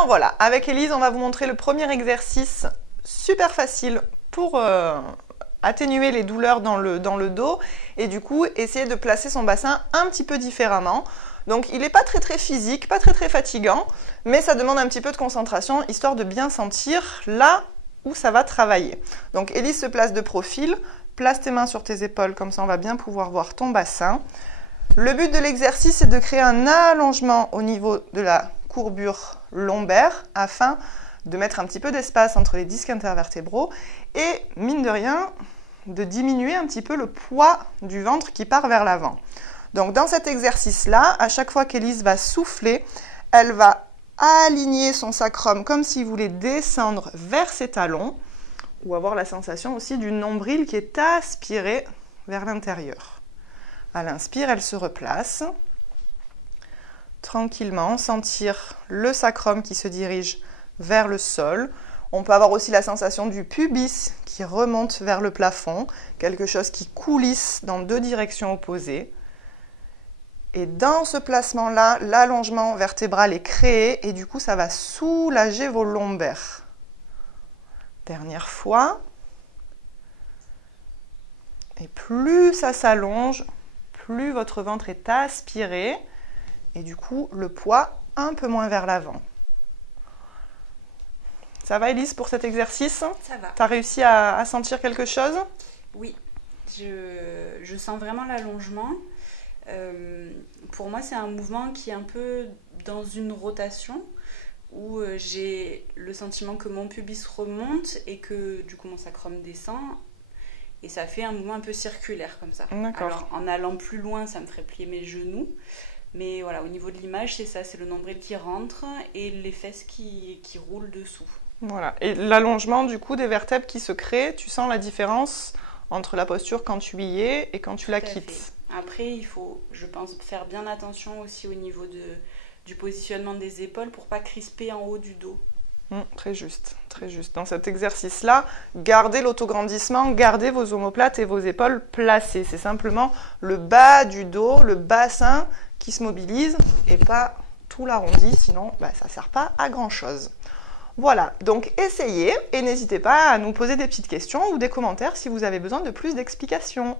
Alors voilà, avec Élise, on va vous montrer le premier exercice super facile pour atténuer les douleurs dans le dos et du coup essayer de placer son bassin un petit peu différemment. Donc il n'est pas très physique, pas très fatigant, mais ça demande un petit peu de concentration histoire de bien sentir là où ça va travailler. Donc Élise se place de profil, place tes mains sur tes épaules, comme ça on va bien pouvoir voir ton bassin. Le but de l'exercice c'est de créer un allongement au niveau de la courbure lombaire afin de mettre un petit peu d'espace entre les disques intervertébraux et mine de rien de diminuer un petit peu le poids du ventre qui part vers l'avant. Donc dans cet exercice-là, à chaque fois qu'Élise va souffler, elle va aligner son sacrum comme s'il voulait descendre vers ses talons ou avoir la sensation aussi du nombril qui est aspiré vers l'intérieur. À l'inspire, elle se replace. Tranquillement, sentir le sacrum qui se dirige vers le sol. On peut avoir aussi la sensation du pubis qui remonte vers le plafond, quelque chose qui coulisse dans deux directions opposées. Et dans ce placement-là, l'allongement vertébral est créé et du coup, ça va soulager vos lombaires. Dernière fois. Et plus ça s'allonge, plus votre ventre est aspiré. Et du coup, le poids un peu moins vers l'avant. Ça va, Élise, pour cet exercice? Ça va. Tu as réussi à sentir quelque chose? Oui, je sens vraiment l'allongement. Pour moi, c'est un mouvement qui est un peu dans une rotation où j'ai le sentiment que mon pubis remonte et que du coup mon sacrum descend. Et ça fait un mouvement un peu circulaire comme ça. Alors, en allant plus loin, ça me ferait plier mes genoux. Mais voilà, au niveau de l'image, c'est ça, c'est le nombril qui rentre et les fesses qui roulent dessous. Voilà, et l'allongement du coup des vertèbres qui se crée, tu sens la différence entre la posture quand tu y es et quand tu la quittes. Après, il faut, je pense, faire bien attention aussi au niveau du positionnement des épaules pour pas crisper en haut du dos. Très juste, très juste. Dans cet exercice-là, gardez l'autograndissement, gardez vos omoplates et vos épaules placées. C'est simplement le bas du dos, le bassin qui se mobilise et pas tout l'arrondi, sinon ça ne sert pas à grand-chose. Voilà, donc essayez et n'hésitez pas à nous poser des petites questions ou des commentaires si vous avez besoin de plus d'explications.